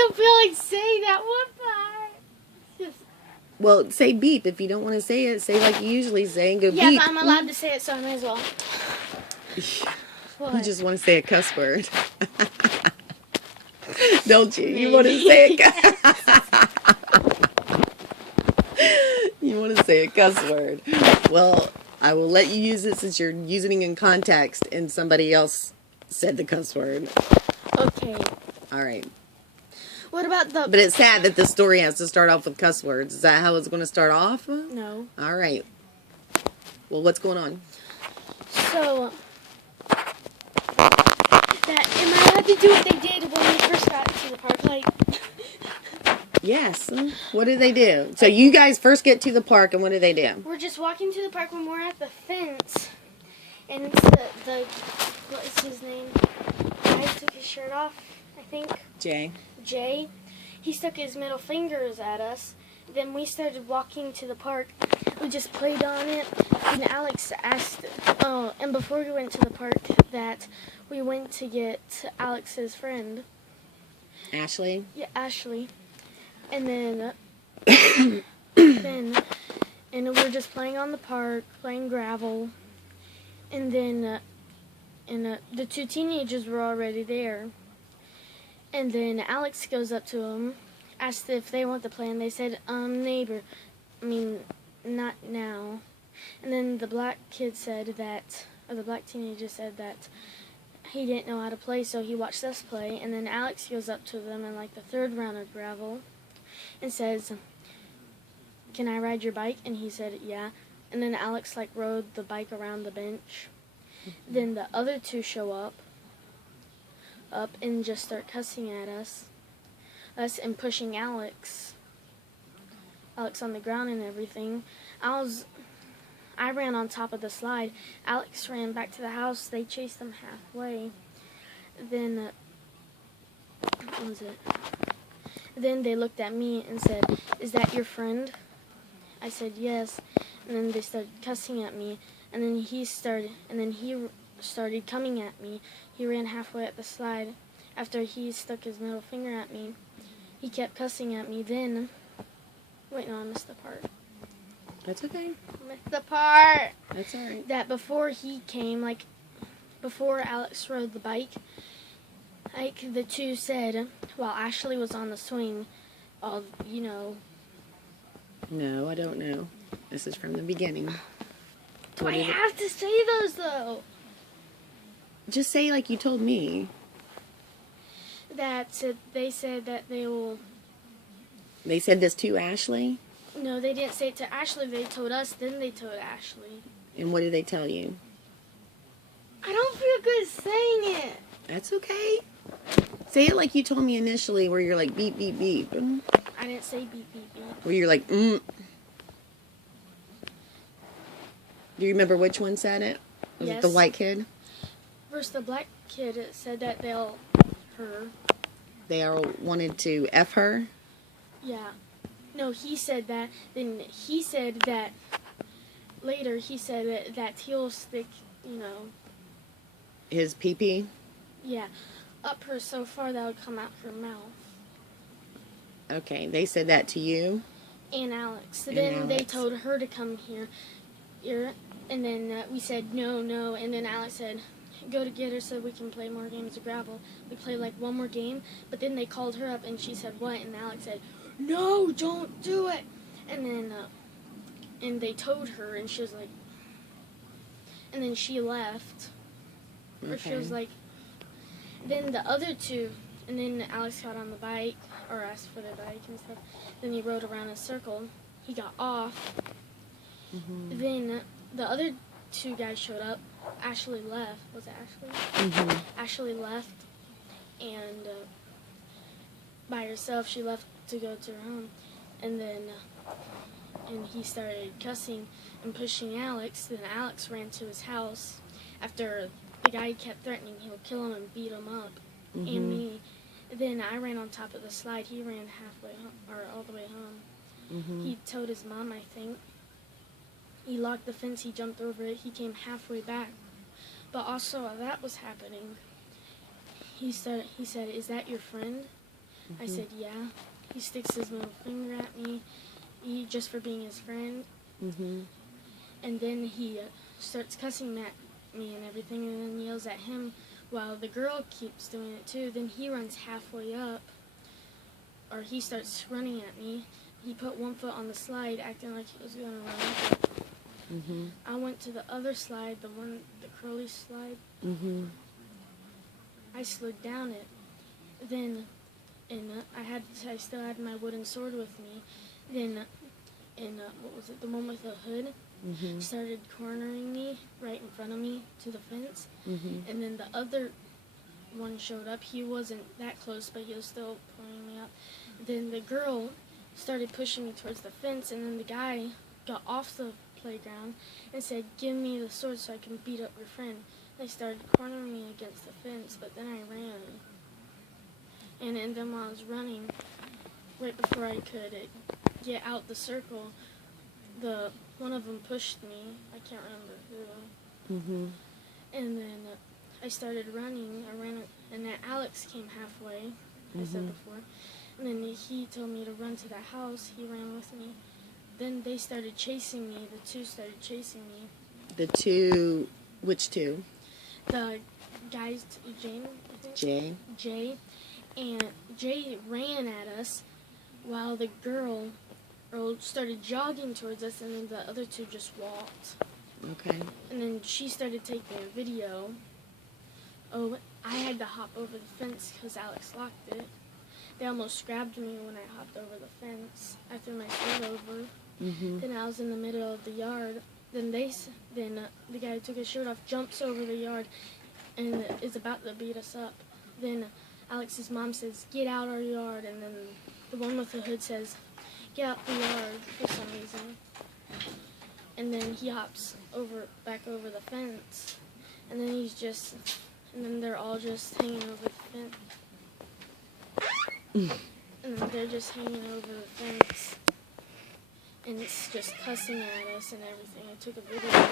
don't feel like saying that one part. Just, Well, say beep. If you don't want to say it, say like you usually say and go yeah, beep. but I'm allowed to say it, so I may as well. You just want to say a cuss word. Don't you? You want to say You want to say a cuss word. Well, I will let you use it since you're using it in context and somebody else said the cuss word. Okay. All right. What about the... But it's sad that the story has to start off with cuss words. Is that how it's going to start off? No. All right. Well, what's going on? So, am I allowed to do what they did when we first got to the park? Like... Yes. What did they do? So you guys first get to the park, and what do they do? We're just walking to the park when we're at the fence, and it's the what is his name? Guy took his shirt off, I think. Jay. Jay. He stuck his middle fingers at us. Then we started walking to the park. We just played on it. And Alex asked, and before we went to the park, that we went to get Alex's friend. Ashley? Yeah, Ashley. And then, and we were just playing on the park, playing gravel. And then, the two teenagers were already there. And then Alex goes up to them, asked if they want to play, and they said, neighbor. I mean, not now. And then the black kid said that, or the black teenager said that he didn't know how to play, so he watched us play. And then Alex goes up to them in like the third round of gravel and says, can I ride your bike? And he said, yeah. And then Alex like rode the bike around the bench. Then the other two show up and just start cussing at us and pushing Alex on the ground and everything. I ran on top of the slide. Alex ran back to the house. They chased them halfway. Then what was it? Then they looked at me and said, "Is that your friend?" I said, "Yes." And then they started cussing at me. And then he started coming at me. He ran halfway up the slide. After he stuck his middle finger at me, he kept cussing at me. Then, wait, no, I missed the part. That's okay. I missed the part. That's all right. That before he came, like, before Alex rode the bike, like, the two said, while Ashley was on the swing, you know. No, I don't know. This is from the beginning. Do I have to say those, though? Just say like you told me. That they said that they will... They said this to Ashley? No, they didn't say it to Ashley. They told us, then they told Ashley. And what did they tell you? I don't feel good saying it. That's okay. Say it like you told me initially, where you're like beep, beep, beep. I didn't say beep, beep, beep. Where you're like, Do you remember which one said it? Was it the white kid? First, the black kid said that her. They all wanted to F her? Yeah. No, he said that. Then he said that later he said that he'll stick, you know. His pee-pee? Yeah. Up her so far that would come out her mouth. Okay, they said that to you? And Alex. Then they told her to come here. And then we said no, and then Alex said, go to get her so we can play more games of gravel. We played like one more game, but then they called her up and she said what? And Alex said, no, don't do it. And then, and they told her and she was like, and then she left. Okay. Or she was like, then the other two, and then Alex got on the bike, or asked for the bike and stuff. Then he rode around in a circle. He got off. Mm-hmm. Then the other two guys showed up. Ashley left. Was it Ashley? Mm-hmm. Ashley left, and by herself, she left to go to her home. And then, and he started cussing and pushing Alex. Then Alex ran to his house after the guy kept threatening he'll kill him and beat him up, and me. Then I ran on top of the slide. He ran halfway home, or all the way home. Mm-hmm. He told his mom, I think. He locked the fence, he jumped over it, he came halfway back. But also, while that was happening, he said, is that your friend? I said, yeah. He sticks his middle finger at me, just for being his friend. Mhm. And then he starts cussing at me and everything, and then yells at him while the girl keeps doing it too. Then he runs halfway up, or he starts running at me. He put one foot on the slide, acting like he was going to run up it. Mhm. I went to the other slide, the curly slide. Mhm. I slid down it. Then, and I still had my wooden sword with me. Then, what was it? The one with the hood Mhm. started cornering me right in front of me to the fence. Mhm. And then the other one showed up. He wasn't that close, but he was still pointing me up. Then the girl started pushing me towards the fence, and then the guy got off the playground and said, "Give me the sword so I can beat up your friend." They started cornering me against the fence, but then I ran. And then while I was running, right before I could get out the circle, one of them pushed me. I can't remember who. Mhm. And then I started running. I ran, and then Alex came halfway, I said before. And then he told me to run to the house. He ran with me. Then they started chasing me. The two started chasing me. The two, which two? The guys, Jane, I think. Jay. Jay. And Jay ran at us while the girl started jogging towards us, and then the other two just walked. Okay. And then she started taking a video. Oh, I had to hop over the fence because Alex locked it. They almost grabbed me when I hopped over the fence. I threw my sword over. Mhm. Then I was in the middle of the yard. Then the guy who took his shirt off jumps over the yard and is about to beat us up. Then Alex's mom says, "Get out our yard." And then the one with the hood says, "Get out the yard," for some reason. And then he hops back over the fence. And then they're all just hanging over the fence. And then they're just hanging over the fence. And it's just cussing at us and everything. I took a video.